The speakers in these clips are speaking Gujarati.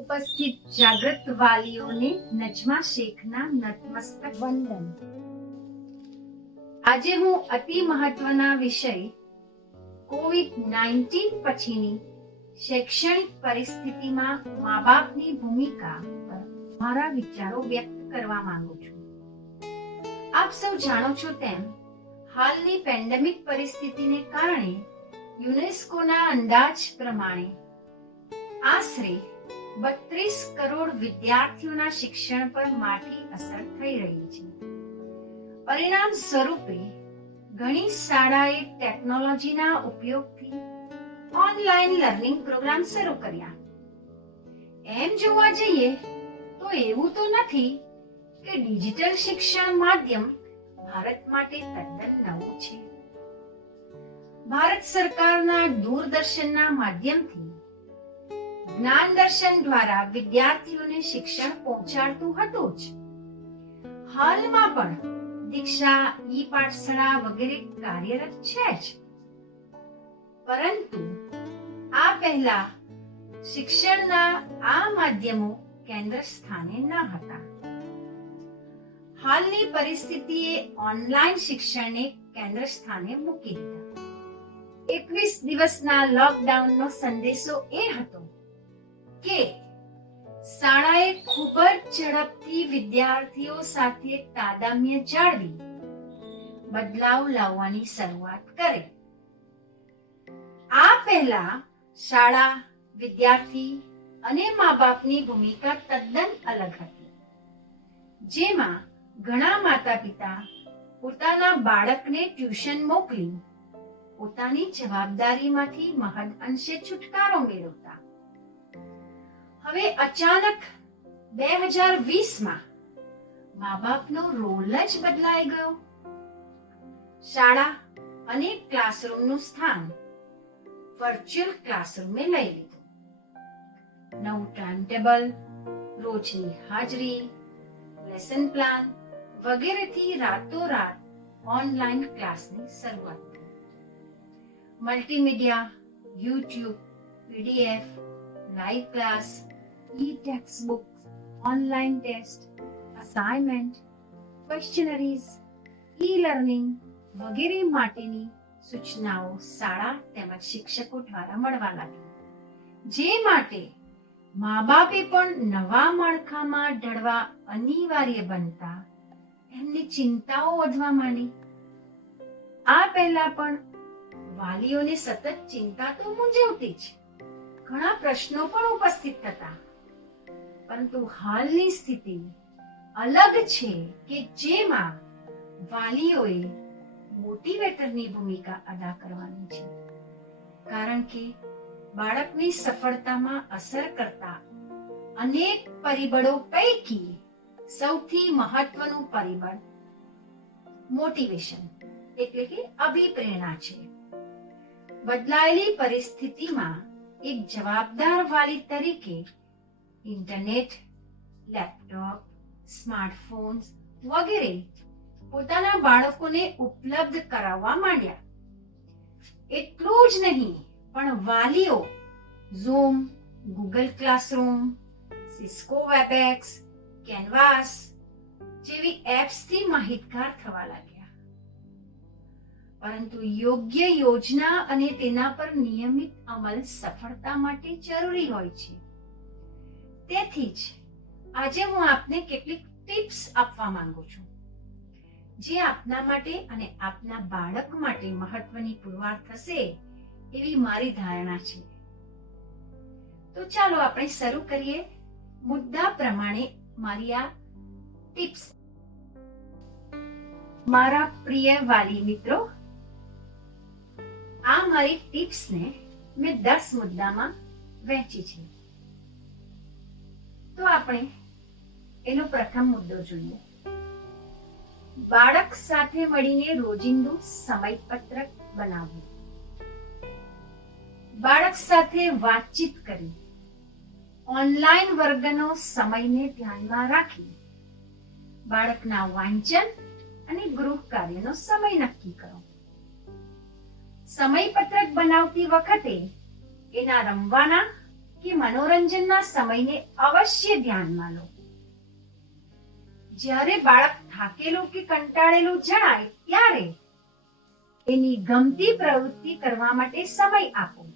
ઉપસ્થિત જાગૃત વાલીઓને નજમા શેખના નતમસ્તક વંદન। આજે હું અતિ મહત્વના વિષય કોવિડ-19 પછીની શૈક્ષણિક પરિસ્થિતિમાં મા બાપની ભૂમિકા પર મારા વિચારો વ્યક્ત કરવા માંગુ છું। આપ સૌ જાણો છો તેમ હાલની પેન્ડેમિક પરિસ્થિતિને કારણે યુનેસ્કોના અંદાજ પ્રમાણે આશરે 32 કરોડ વિદ્યાર્થીઓના શિક્ષણ પર માઠી અસર થઈ રહી છે। પરિણામ સ્વરૂપે ઘણી શાળાએ ટેકનોલોજીના ઉપયોગથી ઓનલાઈન લર્નિંગ પ્રોગ્રામ શરૂ કર્યા। એમ જોવા જઈએ તો એવું તો નથી કે ડિજિટલ શિક્ષણ માધ્યમ ભારત માટે તદ્દન નવું છે। ભારત સરકારના દૂરદર્શનના માધ્યમથી જ્ઞાન દર્શન દ્વારા વિદ્યાર્થીઓને શિક્ષણ પહોંચાડતું હતું જ। હાલમાં પણ દીક્ષા, ઈ પાઠશાળા વગેરે કાર્યરત છે જ, પરંતુ આ પહેલા શિક્ષણના આ માધ્યમો કેન્દ્ર સ્થાને ન હતા। હાલની પરિસ્થિતિએ ઓનલાઈન શિક્ષણને કેન્દ્ર સ્થાને મૂકી દીધા। 21 દિવસના લોકડાઉનનો સંદેશો એ હતો કે શાળાએ ખૂબ જ ઝડપથી વિદ્યાર્થીઓ સાથે તાદામ્ય જાળવી બદલાવ લાવવાની શરૂઆત કરે। આ પહેલા શાળા, વિદ્યાર્થી અને મા બાપની ભૂમિકા તદ્દન અલગ હતી, જેમાં ઘણા માતા પિતા પોતાના બાળકને ટ્યુશન મોકલી પોતાની જવાબદારીમાંથી મહદ અંશે છુટકારો મેળવતા। હવે અચાનક 2020માં મા બાપનો રોલ જ બદલાઈ ગયો। શાળા અને ક્લાસરૂમનું સ્થાન વર્ચ્યુઅલ ક્લાસરૂમે લઈ લીધું। નવું ટાઈમ ટેબલ, રોજની હાજરી, લેસન પ્લાન વગેરેથી રાતોરાત ઓનલાઈન ક્લાસની શરૂઆત થઈ। Multimedia, YouTube, PDF, live class, e text book, online test, assignment, questionnaires, e learning વગેરે માટેની સૂચનાઓ શાળા તેમજ શિક્ષકો દ્વારા મળવા લાગી, જે માટે મા બાપે પણ નવા માળખામાં ઢળવા અનિવાર્ય બનતા એમની ચિંતાઓ વધવા માંડી। આ પહેલા પણ વાલીઓને સતત ચિંતા તો મૂંઝવતી જ, ઘણા પ્રશ્નો પણ ઉપસ્થિત થતા, પરંતુ હાલની સ્થિતિ અલગ છે કે જેમાં વાલીઓએ મોટિવેટરની ભૂમિકા અદા કરવાની છે, કારણ કે બાળકની સફળતામાં અસર કરતા અનેક પરિબળો પૈકી સૌથી મહત્વનું પરિબળ મોટિવેશન એટલે કે અભિપ્રેરણા છે। બદલાયેલી પરિસ્થિતિમાં એક જવાબદાર વાલી તરીકે ઇન્ટરનેટ, લેપટોપ, સ્માર્ટફોન્સ વગેરે પોતાના બાળકોને ઉપલબ્ધ કરાવવા માંડ્યા। એટલું જ નહીં પણ વાલીઓ Zoom, Google classroom, Cisco Webex, Canvas જેવી એપ્સથી માહિતગાર થવા લાગ્યા, પરંતુ યોગ્ય યોજના અને તેના પર નિયમિત અમલ સફળતા માટે જરૂરી હોય છે। તેથી જ આજે હું આપને કેટલીક ટિપ્સ આપવા માંગુ છું, જે આપના માટે અને આપના બાળક માટે મહત્વની પુરવાર થશે એવી મારી ધારણા છે। તો ચાલો આપણે શરૂ કરીએ મુદ્દા પ્રમાણે મારી આ ટિપ્સ। મારા પ્રિય વાલી મિત્રો, આ મારી ટિપ્સને મેં 10 મુદ્દામાં વહેંચી છે। તો આપણે એનો પ્રથમ મુદ્દો જોઈએ। બાળક સાથે મળીને રોજિંદુ સમયપત્રક બનાવવું। બાળક સાથે વાતચીત કરી ઓનલાઈન વર્ગનો સમયને ધ્યાનમાં રાખી બાળકના વાંચન અને ગૃહ કાર્યનો સમય નક્કી કરો। સમયપત્રક બનાવતી વખતે એના રમવાના કે મનોરંજનના સમયને અવશ્ય ધ્યાનમાં લો. જ્યારે બાળક થાકેલું કે કંટાળેલું જણાય ત્યારે એની ગમતી પ્રવૃત્તિ કરવા માટે સમય આપો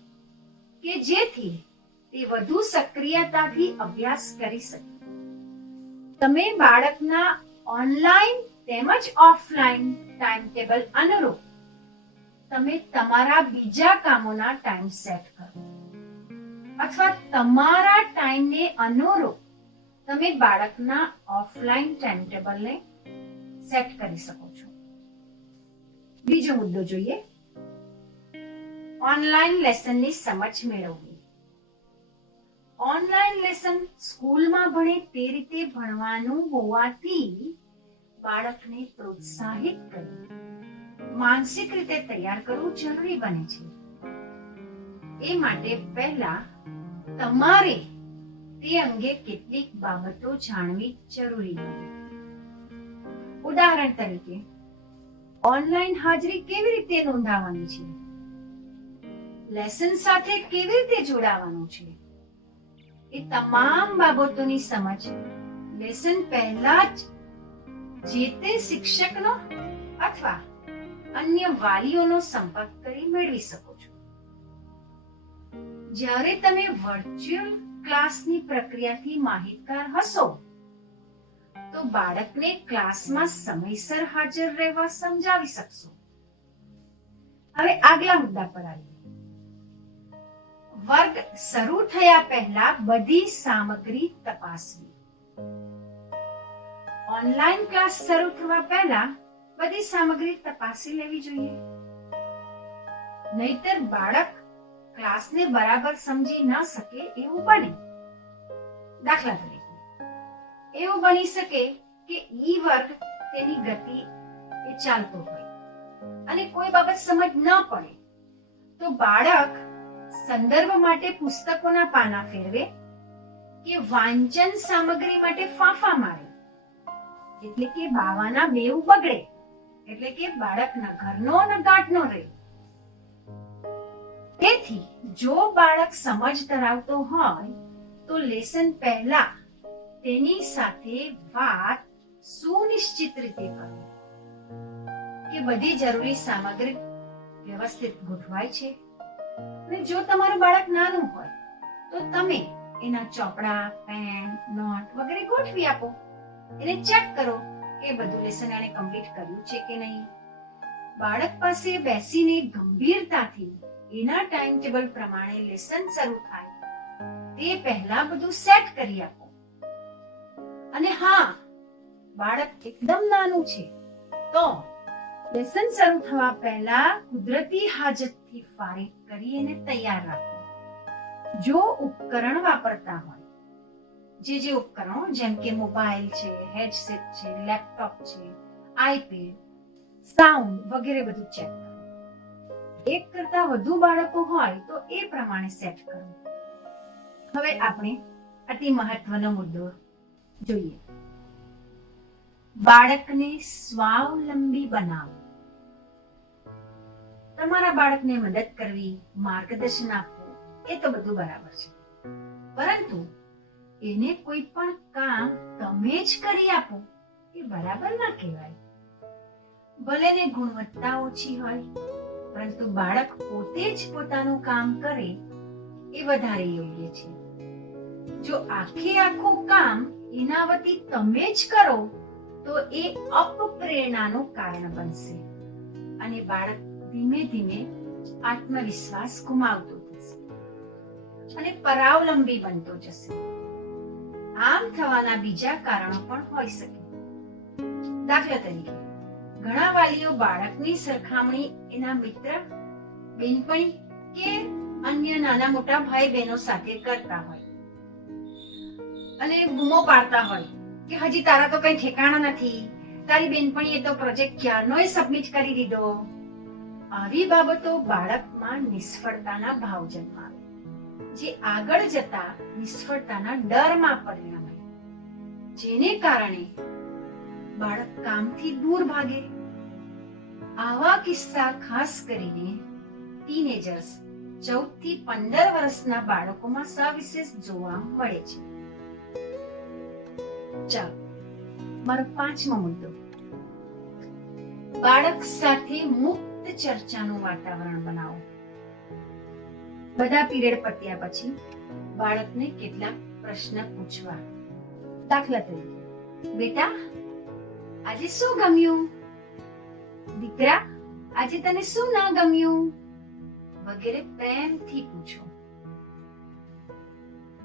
કે જેથી તે વધુ સક્રિયતાથી અભ્યાસ કરી શકે. તમે બાળકના ઓનલાઈન તેમજ ઓફલાઈન ટાઈમ ટેબલ અનુરૂપ તમે તમારા બીજા કામોના ટાઈમ સેટ કરો અથવા તમારા ટાઈમને અનુરૂપ તમે બાળકના ઓફલાઈન ટાઈમ ટેબલને સેટ કરી શકો છો. બીજો મુદ્દો જોઈએ, ઓનલાઈન લેસનની સમજ મેળવવી. ઓનલાઈન લેસન સ્કૂલમાં ભણે તે રીતે ભણવાનું હોવાથી બાળકને પ્રોત્સાહિત કરી માનસિક રીતે તૈયાર કરવું જરૂરી બને છે. એ માટે પહેલા તમારે તે અંગે કેટલીક બાબતો જાણવી જરૂરી બને. ઉદાહરણ તરીકે, ઓનલાઈન હાજરી કેવી રીતે નોંધાવવાની છે, લેસન સાથે કેવી રીતે જોડાવાનું છે, એ તમામ બાબતોની સમજ લેસન પહેલા જ જે તે શિક્ષકનો અથવા અન્ય વાલીઓનો સંપર્ક કરી મેળવી શકો છો. જ્યારે તમે વર્ચ્યુઅલ ક્લાસની પ્રક્રિયાથી માહિતગાર હશો તો બાળકને ક્લાસમાં સમયસર હાજર રહેવા સમજાવી શકશો. હવે આગલા મુદ્દા પર આવીએ. વર્ગ શરૂ થયા પહેલા બધી સામગ્રી તપાસવી. ઓનલાઈન ક્લાસ શરૂ થવા પહેલા બધી સામગ્રી તપાસી લેવી જોઈએ. નહીતર બાળક ક્લાસને બરાબર સમજી ન શકે એવું બને. દાખલા તરીકે એવું બની શકે કે ઈ વર્ગ તેની ગતિ એ ચાલતો હોય અને કોઈ બાબત સમજ ન પડે તો બાળક સંદર્ભ માટે પુસ્તકોના પાના ફેરવે કે વાંચન સામગ્રી માટે ફાંફા મારે, એટલે કે બાવાના બેઉ બગડે, એટલે કે બાળકના ઘરનો અને ગાંઠનો રહે. તેથી જો બાળક સમજ ધરાવતો હોય તો લેસન પહેલા તેની સાથે વાત સુનિશ્ચિત રીતે કરો કે બધી જરૂરી સામગ્રી વ્યવસ્થિત ગોઠવાય છે. અને જો તમારું બાળક નાનું હોય તો તમે એના ચોપડા, પેન, નોટ વગેરે ગોઠવી આપો. એને ચેક કરો કે બધું લેસન એને કમ્પ્લીટ કર્યું છે કે નહીં. બાળક પાસે બેસીને ગંભીરતાથી એના ટાઈમ ટેબલ પ્રમાણે લેસન શરૂ થાય તે પહેલા બધું સેટ કરી આપો. અને હા, બાળક એકદમ નાનું છે તો લેસન શરૂ થવા પહેલા કુદરતી હાજતથી ફારિગ કરી એને તૈયાર રાખો. જો ઉપકરણ વાપરતા હોય, જે ઉપકરણો જેમ કે મોબાઈલ છે, હેડસેટ છે, લેપટોપ છે, આઈપેડ, સાઉન્ડ વગેરે બધું ચેક કરો. એક કરતા વધુ બાળકો હોય તો એ પ્રમાણે સેટ કરો. હવે આપણે અતિ મહત્વનો મુદ્દો જોઈએ, બાળકને સ્વાવલંબી બનાવો. તમારા બાળકને મદદ કરવી, માર્ગદર્શન આપવું એ તો બધું બરાબર છે, પરંતુ એને કોઈ પણ કામ તમે જ કરી આપો એ બરાબર ના કહેવાય. ભલે ને ગુણવત્તા ઓછી હોય, પરંતુ બાળક પોતે જ પોતાનું કામ કરે એ વધારે યોગ્ય છે. જો આખું કામ એના વતી તમે જ કરો તો એ અપપ્રેરણાનું કારણ બનશે અને બાળક ધીમે ધીમે આત્મવિશ્વાસ ગુમાવતો થશે અને પરાવલંબી બનતો જશે. આમ થવાના બીજા કારણો પણ હોઈ શકે. દાખલા તરીકે, ઘણા વાલીઓ બાળકની સરખામણી એના મિત્ર, બેનપણી કે અન્ય નાના મોટા ભાઈ બહેનો સાથે કરતા હોય અને બૂમો પાડતા હોય કે હજી તારા તો કઈ ઠેકાણા નથી, તારી બેનપણીએ તો પ્રોજેક્ટ ક્યારનોય સબમિટ કરી દીધો. આવી બાબતો બાળકમાં નિષ્ફળતાના ભાવ જન્માવે, જે આગળ જતા નિષ્ફળતાના ડરમાં પરિણમે, જેને કારણે બાળક કામથી દૂર ભાગે. આવા કિસ્સા ખાસ કરીને ટીનેજર્સ 14 થી 15 વર્ષના બાળકોમાં સવિશેષ જોવા મળે છે. ચાલો, મારો 5મો મુદ્દો, બાળક સાથે મુક્ત ચર્ચાનું વાતાવરણ બનાવો. બધા પીરિયડ પત્યા પછી બાળકને કેટલાક પ્રશ્ન પૂછવા. દાખલા તરીકે, બેટા આજે શું ગમ્યું? દીકરા આજે તને શું ના ગમ્યું? વગેરે પ્રેમથી પૂછો.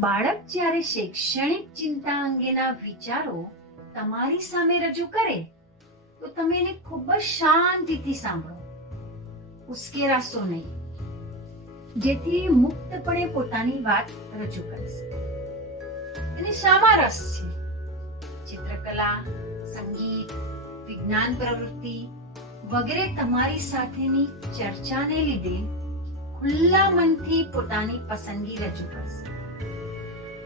બાળક જ્યારે શૈક્ષણિક ચિંતા અંગેના વિચારો તમારી સામે રજૂ કરે તો તમે એને ખૂબ જ શાંતિથી સાંભળો. ઉશ્કેરાશો નહીં, જેથી મુક્તપણે પોતાની વાત રજૂ કરશે. તેને શામાં રસ છે? ચિત્રકલા, સંગીત, વિજ્ઞાન પ્રવૃત્તિ વગેરે તમારી સાથેની ચર્ચાને લીધે ખુલ્લા મનથી પોતાની પસંદગી રજૂ કરશે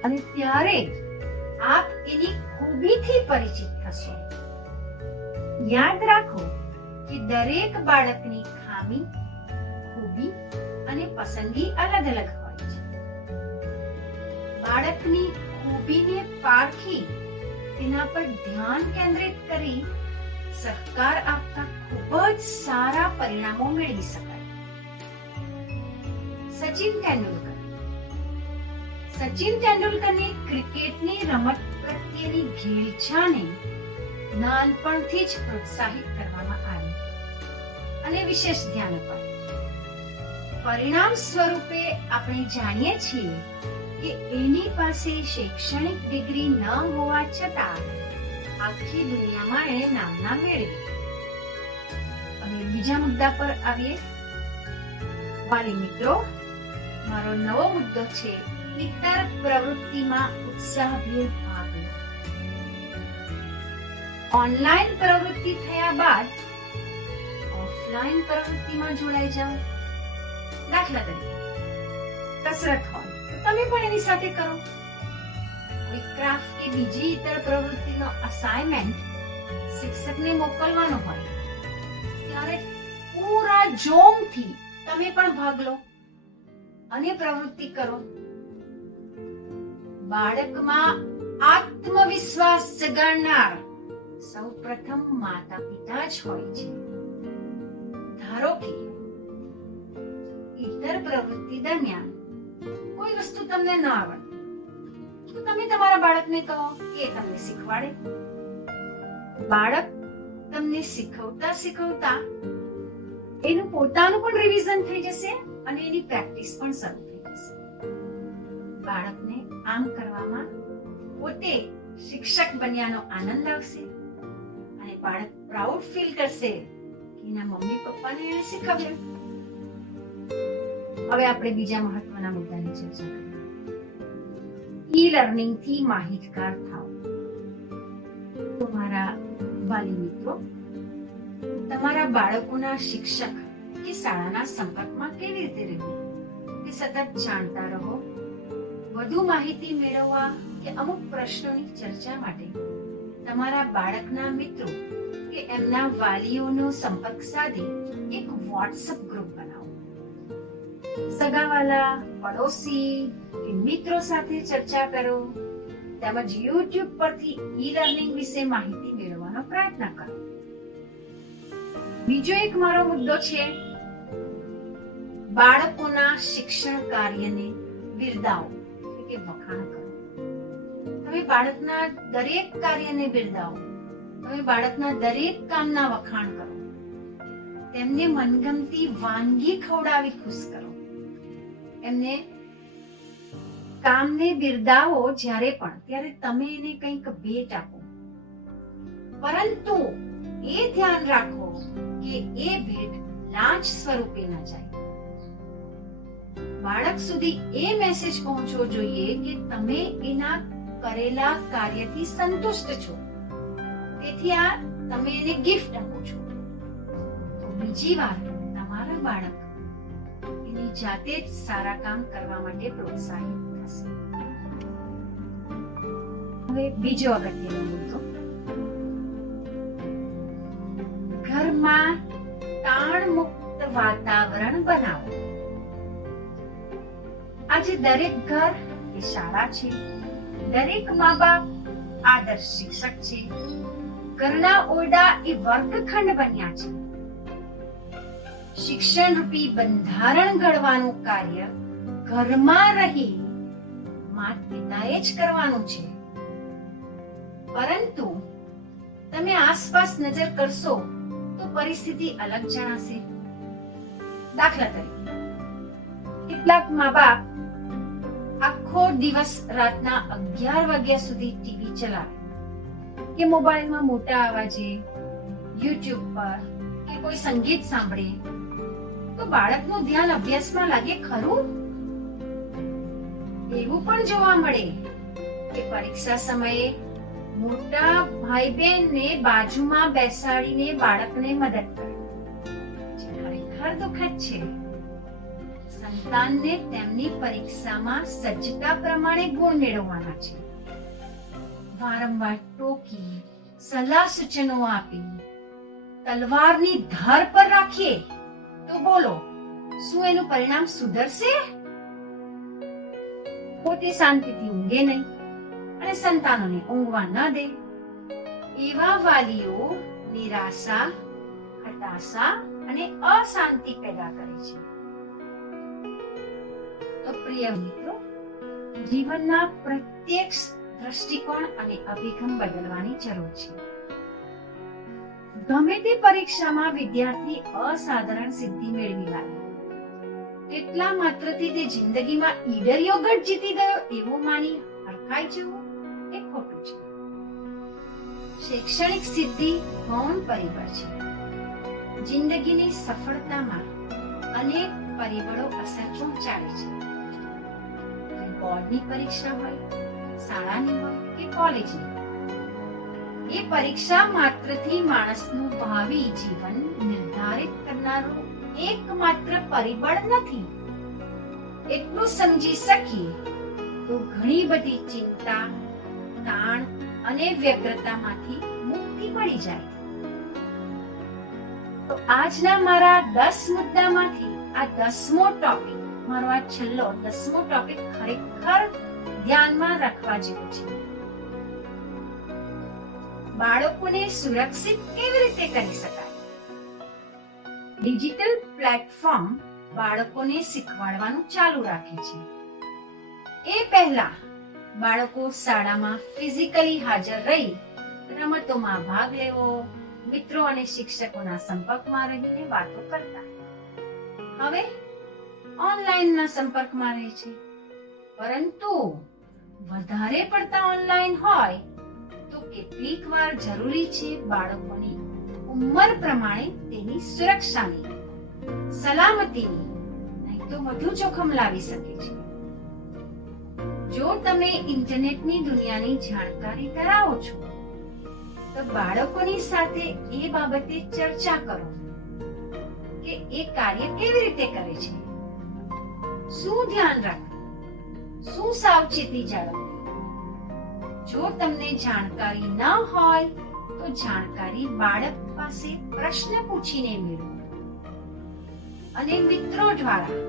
અને ત્યારે આપ એની ખૂબીથી પરિચિત થશો. યાદ રાખો કે દરેક બાળકની ખામી, ખૂબી અને પસંદગી અલગ અલગ હોય છે. બાળકની ખૂબીને પારખી તેના પર ધ્યાન કેન્દ્રિત કરી સહકાર આપતા ખૂબ જ સારા પરિણામો મેળવી શકાય. સચિન તેંડુલકરની ક્રિકેટની રમત પ્રત્યેની ઘેલછાને નાનપણથી જ પ્રોત્સાહિત કરવામાં આવી અને વિશેષ ધ્યાન અપાયું. પરિણામ સ્વરૂપે આપણે જાણીએ છીએ કે એની પાસે શૈક્ષણિક ડિગ્રી ન હોવા છતાં આખી દુનિયામાં એણે નામના મેળવી. હવે બીજા મુદ્દા પર આવીએ. વાલી મિત્રો, મારો નવો મુદ્દો છે ઇતર પ્રવૃત્તિમાં ઉત્સાહભેર ભાગ લો. ઓનલાઈન પ્રવૃત્તિ થયા બાદ ઓફલાઈન પ્રવૃત્તિમાં જોડાઈ જાઓ. દાખલા તરીકે, કસરત હોય તો તમે પણ એની સાથે કરો. કોઈ ક્રાફ્ટ કે બીજી ઇતર પ્રવૃત્તિનો અસાઇનમેન્ટ શિક્ષકને મોકલવાનો હોય ત્યારે પૂરા જોમથી તમે પણ ભાગ લો અને પ્રવૃત્તિ કરો. બાળકમાં આત્મવિશ્વાસ જગાડનાર સૌપ્રથમ માતા પિતા જ હોય છે. ધારો કે ઇતર પ્રવૃત્તિ દરમિયાન કોઈ વસ્તુ તમને ન આવડે તો તમે તમારા બાળકને કહો કે એ તમને શીખવાડે. બાળક તમને શીખવતા એનું પોતાનું પણ રિવિઝન થઈ જશે અને એની પ્રેક્ટિસ પણ શરૂ થઈ જશે. બાળકને આમ કરવામાં પોતે શિક્ષક બન્યાનો આનંદ આવશે અને બાળક પ્રાઉડ ફીલ કરશે કે એના મમ્મી પપ્પાને એને શીખવ્યું. હવે આપણે બીજા મહત્વના મુદ્દાની ચર્ચા કરીએ. ઈ લર્નિંગ થી માહિતગાર થાઓ. તો મારા વાલી મિત્રો, તમારા બાળકોના શિક્ષક કે શાળાના સંપર્કમાં કેવી રીતે રહેવું તે સતત જાણતા રહો. વધુ માહિતી મેળવવા કે અમુક પ્રશ્નોની ચર્ચા માટે તમારા બાળકના મિત્રો કે એમના વાલીઓનો સંપર્ક સાધી એક વોટ્સએપ ગ્રુપ બનાવો. સગાવાલા, પડોશી કે મિત્રો સાથે ચર્ચા કરો. તેમજ YouTube પરથી ઈ લર્નિંગ વિશે માહિતી મેળવવાનો પ્રયત્ન કરો. બીજો એક મારો મુદ્દો છે બાળકોના શિક્ષણ કાર્યને બિરદાવો કે વખાણ કરો. તમે બાળકના દરેક કાર્યને બિરદાવો. તમે બાળકના દરેક કામના વખાણ કરો. તેમને મનગમતી વાનગી ખવડાવી ખુશ કરો. એમને કામને બિરદાવો જ્યારે પણ ત્યારે તમે એને કંઈક ભેટ આપો, પરંતુ એ ધ્યાન રાખો કે એ ભેટ લાંચ સ્વરૂપે ન જાય. બાળક સુધી એ મેસેજ પહોંચવો જોઈએ કે તમે એના કરેલા કાર્યથી સંતુષ્ટ છો, તેથી આ તમે એને ગિફ્ટ આપો છો. તો બીજી વાર તમારા બાળક એની જાતે જ સારા કામ કરવા માટે પ્રોત્સાહિત થશે. હવે બીજો અગત્યનો મુદ્દો, ઘરમાં તાણ મુક્ત વાતાવરણ બનાવો. આજે દરેક ઘર એ શાળા છે, દરેક મા બાપ આદર્શ શિક્ષક છે, ઘરના ઓરડા એ વર્ગખંડ બન્યા છે. શિક્ષણ રૂપી બંધારણ ઘડવાનું કાર્ય ઘરમાં રહી માતા પિતાએ જ કરવાનું છે. પરંતુ તમે આસપાસ નજર કરશો તો પરિસ્થિતિ અલગ જણાશે. દાખલા તરીકે કેટલાક મા બાપ આખો દિવસ રાતના 11 વાગ્યા સુધી ટીવી ચલાવે કે મોબાઈલમાં મોટા અવાજે યુટ્યુબ પર કે કોઈ સંગીત સાંભળે તો બાળકનું ધ્યાન અભ્યાસમાં લાગે ખરું? એવું પણ જોવા મળે કે પરીક્ષા સમયે મોટા ભાઈ બહેનને બાજુમાં બેસાડીને બાળકને મદદ કરે, જે ખરેખર દુઃખદ છે. સંતાનને તેમની પરીક્ષામાં સજ્જતા પ્રમાણે ગુણ મેળવવાના છે. વારંવાર ટોકી, સલાહ સૂચનો આપી તલવારની ધાર પર રાખીએ તો બોલો, શું એનું પરિણામ સુધરશે? પોતે શાંતિથી ઊંઘે નહીં અને સંતાનોને ઊંઘવા ન દે, એવા વાલીઓ નિરાશા, હતાશા અને અશાંતિ પેદા કરે છે. તો પ્રિય મિત્રો, જીવનના પ્રત્યેક દ્રષ્ટિકોણ અને અભિગમ બદલવાની જરૂર છે. ગમે તે પરીક્ષામાં વિદ્યાર્થી અસાધારણ સિદ્ધિ મેળવી લાવે, એટલા માત્રથી તે જિંદગીમાં ઈડર યોગર્ટ જીતી ગયો એવું માની હરખાઈ જવું એ ખોટું છે. શૈક્ષણિક સિદ્ધિ ગૌણ પરિબળ છે. જિંદગીની સફળતામાં અનેક પરિબળો અસર પહોંચાડે છે. બોર્ડની પરીક્ષા હોય, શાળાની હોય કે કોલેજની, એ પરીક્ષા માત્રથી માણસનું ભાવિ જીવન નિર્ધારિત કરનારું એકમાત્ર પરિબળ નથી. એટલું સમજી શકીએ તો ઘણી બધી ચિંતા, તાણ અને વ્યગ્રતામાંથી મુક્તિ મળી જાય. તો આજના મારા 10 મુદ્દામાંથી આ 10મો ટોપિક, મારો આ છેલ્લો 10મો ટોપિક ખરેખર ધ્યાનમાં રાખવા જેવો છે. બાળકોને સુરક્ષિત કેવી રીતે કરી શકાય? ડિજિટલ પ્લેટફોર્મ બાળકોને શીખવાડવાનું ચાલુ રાખે છે. એ પહેલા બાળકો શાળામાં ફિઝિકલી હાજર રહી રમતોમાં ભાગ લેવો, મિત્રો અને શિક્ષકોના સંપર્કમાં રહીને વાતો કરતા. હવે ઓનલાઈનના સંપર્કમાં રહે છે, પરંતુ વધારે પડતા ઓનલાઈન હોય તો કેટલીક વાર જરૂરી છે બાળકોની ઉંમર પ્રમાણે તેની સુરક્ષાની, સલામતીની, નહીં તો વધુ જોખમ લાવી શકે છે. જો તમે ઇન્ટરનેટની દુનિયાની જાણકારી ધરાવો છો તો બાળકોની સાથે એ બાબતે ચર્ચા કરો કે એ કાર્ય કેવી રીતે કરે છે, શું ધ્યાન રાખવું, શું સાવચેતી જાળવવી. જો તમને જાણકારી ન હોય તો જાણકારી બાળક પાસે પ્રશ્ન પૂછીને મેળવો અને મિત્રો દ્વારા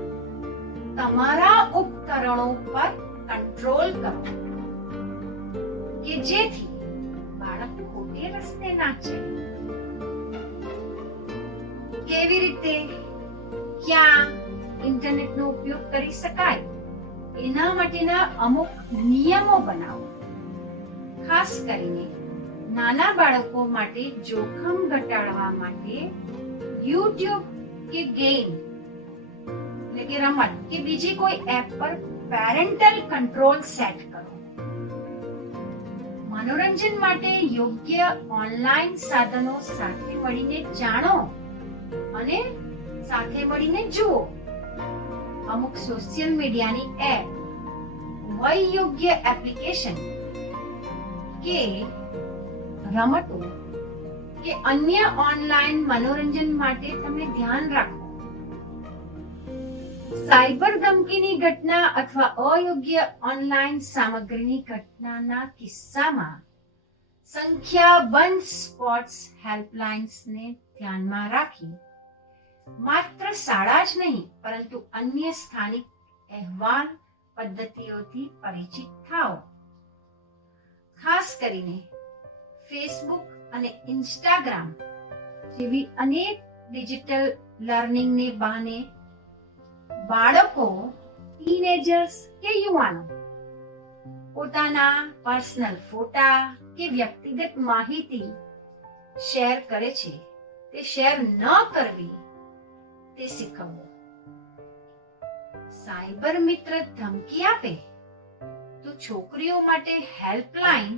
તમારા ઉપકરણો પર કંટ્રોલ કરો કે જેથી બાળક ખોટે રસ્તે ના ચડે. કેવી રીતે, ક્યાં ઇન્ટરનેટનો ઉપયોગ કરી શકાય એના માટેના અમુક નિયમો બનાવો. ખાસ કરીને નાના બાળકો માટે જોખમ ઘટાડવા માટે યુટ્યુબ કે ગેમ એટલે કે રમત કે બીજી કોઈ એપ પર પેરેન્ટલ કંટ્રોલ સેટ કરો. મનોરંજન માટે યોગ્ય ઓનલાઈન સાધનો સાથે મળીને જાણો અને સાથે મળીને જુઓ. અમુક સોશિયલ મીડિયાની એપ, વય યોગ્ય એપ્લિકેશન કે રમતો કે અન્ય ઓનલાઈન મનોરંજન માટે તમે ધ્યાન રાખો. સાયબર ધમકીની ઘટના અથવા અયોગ્ય ઓનલાઈન સામગ્રીની ઘટનાના કિસ્સામાં સંખ્યાબંધ સ્પોટ્સ હેલ્પલાઇન્સને ધ્યાનમાં રાખી માત્ર શાળા જ નહીં પરંતુ અન્ય સ્થાનિક અહેવાલ પદ્ધતિઓથી પરિચિત થાઓ. ખાસ કરીને ફેસબુક અને ઇન્સ્ટાગ્રામ જેવી અનેક ડિજિટલ લર્નિંગને બહાને બાળકો, ટીનેજર્સ કે યુવાનો પોતાના પર્સનલ ફોટા કે વ્યક્તિગત માહિતી શેર કરે છે. તે શેર ન કરવી તે શીખવવું. સાયબર મિત્ર ધમકી આપે તો છોકરીઓ માટે હેલ્પલાઇન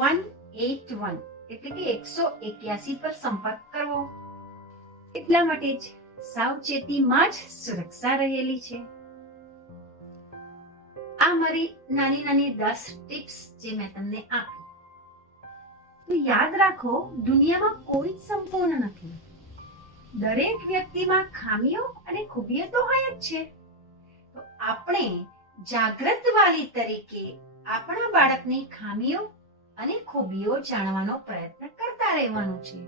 181 એટલે કે 181 પર સંપર્ક કરવો. એટલા માટે જ સાવચેતીમાં જ સુરક્ષા રહેલી છે. આ મારી નાની નાની 10 ટિપ્સ જે મેં તમને આપી. તો યાદ રાખો, દુનિયામાં કોઈ જ સંપૂર્ણ નથી. દરેક વ્યક્તિમાં ખામીઓ અને ખૂબીઓ તો હોય જ છે. તો આપણે જાગૃત વાલી તરીકે આપણા બાળકની ખામીઓ અને ખૂબીઓ જાણવાનો પ્રયત્ન કરતા રહેવાનું છે.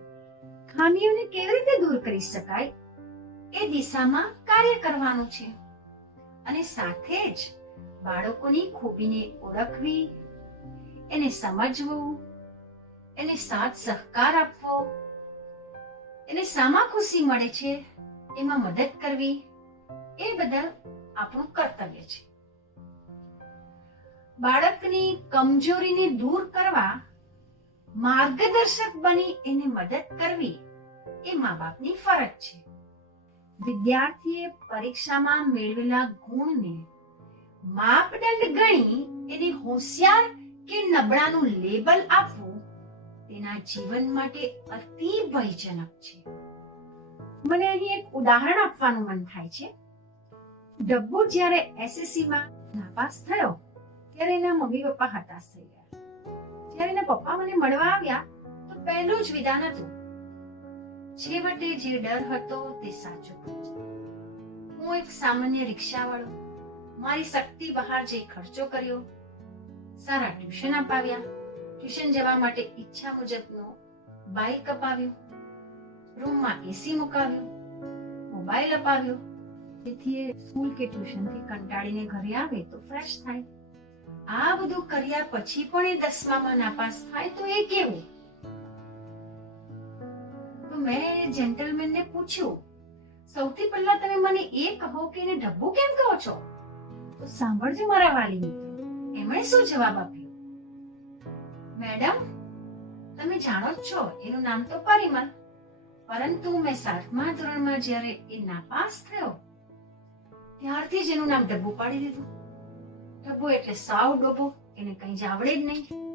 ખામીઓને કેવી રીતે દૂર કરી શકાય એ દિશામાં કાર્ય કરવાનું છે. અને સાથે જ બાળકોની ખૂબીને ઓળખવી, એને સમજવું, એને સાથ સહકાર આપવો, એને શામાં ખુશી મળે છે એમાં મદદ કરવી, એ બદલ આપણું કર્તવ્ય છે. બાળકની કમજોરીને દૂર કરવા માર્ગદર્શક બની એને મદદ કરવી એ મા બાપની ફરજ છે. વિદ્યાર્થીએ પરીક્ષામાં મેળવેલા ગુણને માપદંડ ગણી એને હોશિયાર કે નબળાનું લેબલ આપવું તેના જીવન માટે અતિ ભયજનક છે. મને અહીં એક ઉદાહરણ આપવાનું મન થાય છે. ડબ્બુ જ્યારે એસએસસીમાં નાપાસ થયો ત્યારે એના મમ્મી પપ્પા હતાશ થઈ ગયા. જ્યારે એના પપ્પા મને મળવા આવ્યા તો પહેલું જ વિધાન હતું, છેવટે જે ડર હતો તે સાચો થયો. હું એક સામાન્ય રિક્ષાવાળો, મારી શક્તિ બહાર જે ખર્ચો કર્યો, સારા ટ્યુશન અપાવ્યા, ટ્યુશન જવા માટે ઈચ્છા મુજબનો બાઇક અપાવ્યું, રૂમમાં એસી મુકાવ્યું, મોબાઈલ અપાવ્યો, જેથી સ્કૂલ કે ટ્યુશનથી કંટાળીને ઘરે આવે તો ફ્રેશ થાય. આ બધું કર્યા પછી પણ એ 10માં નાપાસ થાય તો એ કેવું? તો મેં જેન્ટલમેનને પૂછ્યું, સૌથી પહેલા તમે મને એ કહો કે એને ડબ્બુ કેમ કહો છો? તો સાંભળજો મારા વાલી મિત્રો, એમણે શું જવાબ આપ્યો? મેડમ, તમે જાણો જ છો એનું નામ તો પરિમલ, પરંતુ મેં 7મા ધોરણમાં જ્યારે એ નાપાસ થયો ત્યારથી જ એનું નામ ડબ્બુ પાડી દીધું. ડબ્બુ એટલે સાવ ડોબો, એને કંઈ જ આવડે જ નહીં.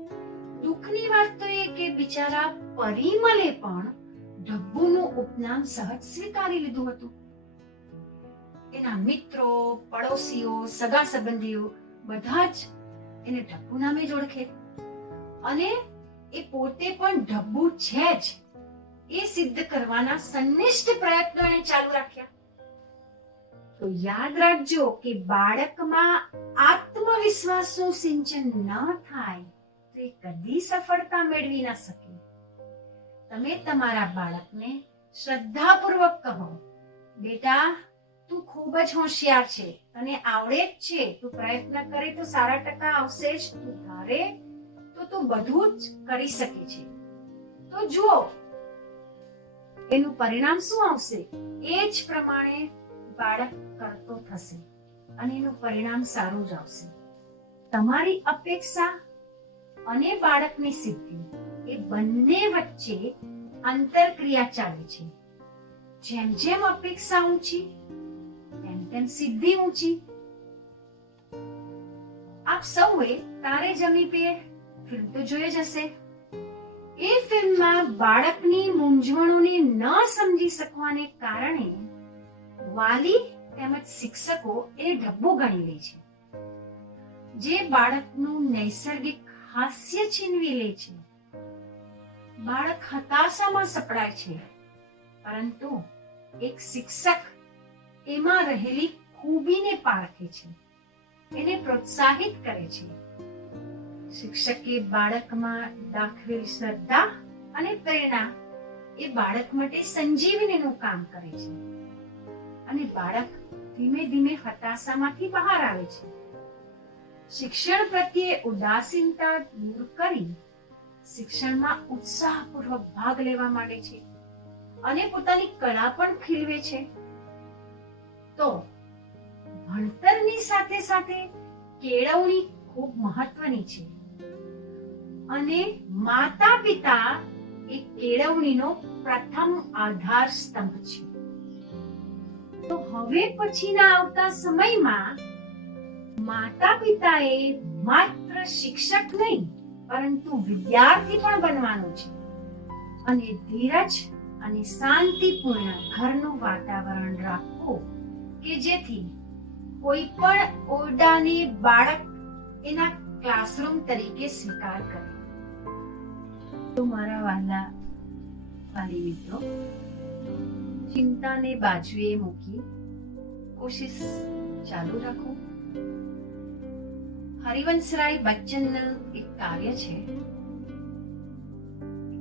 દુઃખની વાત તો એ કે બિચારા પરિમલે પણ ડબ્બુનું ઉપનામ સહજ સ્વીકારી લીધું હતું. એના મિત્રો, પડોશીઓ, સગા સંબંધીઓ બધા જ એને ડબ્બુ નામે જ ઓળખે અને એ પોતે પણ ડબ્બુ છે જ એ સિદ્ધ કરવાના સંનિષ્ઠ પ્રયત્નો એને ચાલુ રાખ્યા. તો યાદ રાખજો કે બાળકમાં આત્મવિશ્વાસનું સિંચન ન થાય તો એ કદી સફળતા મેળવી ન શકે. તમે તમારા બાળકને શ્રદ્ધાપૂર્વક કહો, બેટા તું ખૂબ જ હોશિયાર છે, તને આવડે જ છે, તું પ્રયત્ન કરે તો સારા ટકા આવશે જ, તું ધારે તો તું બધું જ કરી શકે છે. તો જુઓ એનું પરિણામ શું આવશે, એ જ પ્રમાણે બાળક કરતો થશે અને એનું પરિણામ સારું જ આવશે. તમારી અપેક્ષા અને બાળકની સિદ્ધિ એ બંને વચ્ચે આંતરક્રિયા ચાલે છે. જેમ જેમ અપેક્ષા ઊંચી તેમ તેમ સિદ્ધિ ઊંચી. આપ સૌએ તારે જમી પે ફિલ્મ તો જોઈ જ હશે. એ ફિલ્મમાં બાળકની મૂંઝવણોને ન સમજી શકવાને કારણે વાલી તેમજ શિક્ષકો એ ડબ્બુ ગણી લે છે, જે બાળકનું નૈસર્ગિક હાસ્ય છીનવી લે છે. બાળક હતાશામાં સપડાય છે, પરંતુ એક શિક્ષક એમાં રહેલી ખૂબીને પારખે છે, એને પ્રોત્સાહિત કરે છે. શિક્ષકે બાળકમાં દાખવેલી શ્રદ્ધા અને પ્રેરણા એ બાળક માટે સંજીવનીનું કામ કરે છે અને બાળક ધીમે ધીમે હતાશામાંથી બહાર આવે છે. શિક્ષણ પ્રત્યે ઉદાસીનતા દૂર કરી શિક્ષણમાં ઉત્સાહપૂર્વક ભાગ લેવા માંડે છે અને પોતાની કળા પણ ખીલવે છે, તો ભણતરની સાથે સાથે કેળવણી ખૂબ મહત્વની છે અને માતા પિતા એ કેળવણીનો પ્રથમ આધાર સ્તંભ છે. તો હવે પછીના આવતા સમયમાં માતા પિતાએ માત્ર શિક્ષક નહીં પરંતુ વિદ્યાર્થી પણ બનવાનું છે અને ધીરજ અને શાંતિપૂર્ણ ઘરનું વાતાવરણ રાખવું કે જેથી કોઈ પણ ઓરડાને બાળક એના ક્લાસરૂમ તરીકે સ્વીકાર કરે. તો મારા વાલા વાલી મિત્રો, ચિંતાને બાજુએ મૂકી કોશિશ ચાલુ રાખો. હરિવંશરાય બચ્ચનનું એક કાવ્ય છે,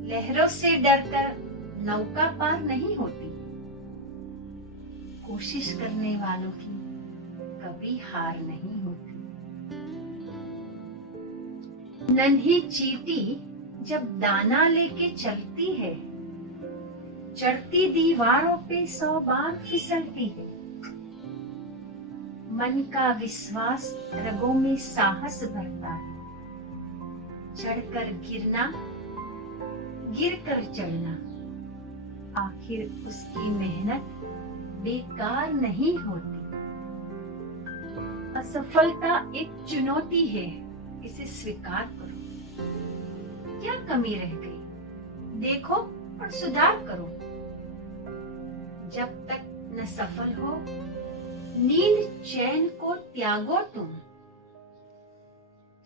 લહેરો સે ડરकर नौका पार नहीं होती, कोशिश करने वालों की कभी हार नहीं होती. नन्ही चींटी जब दाना लेके चलती है, चढ़ती दीवारों पे 100 बार फिसलती है. मन का विश्वास रगों में साहस भरता है, चढ़कर गिरना, गिरकर चढ़ना, आखिर उसकी मेहनत बेकार नहीं होती. असफलता एक चुनौती है, इसे स्वीकार करो. क्या कमी रह गई देखो और सुधार करो. जब तक न सफल हो नींद चैन को त्यागो तुम.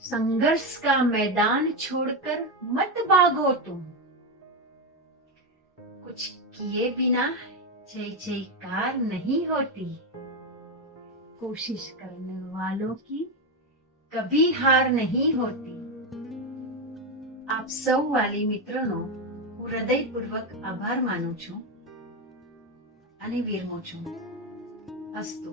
संघर्ष का मैदान छोड़कर मत भागो तुम. कुछ किए बिना जय जयकार नहीं होती. कोशिश करने वालों की कभी हार नहीं होती. આપ સૌ વાલી મિત્રોનો હું હૃદયપૂર્વક આભાર માનું છું અને વિરમું છું. અસ્તુ.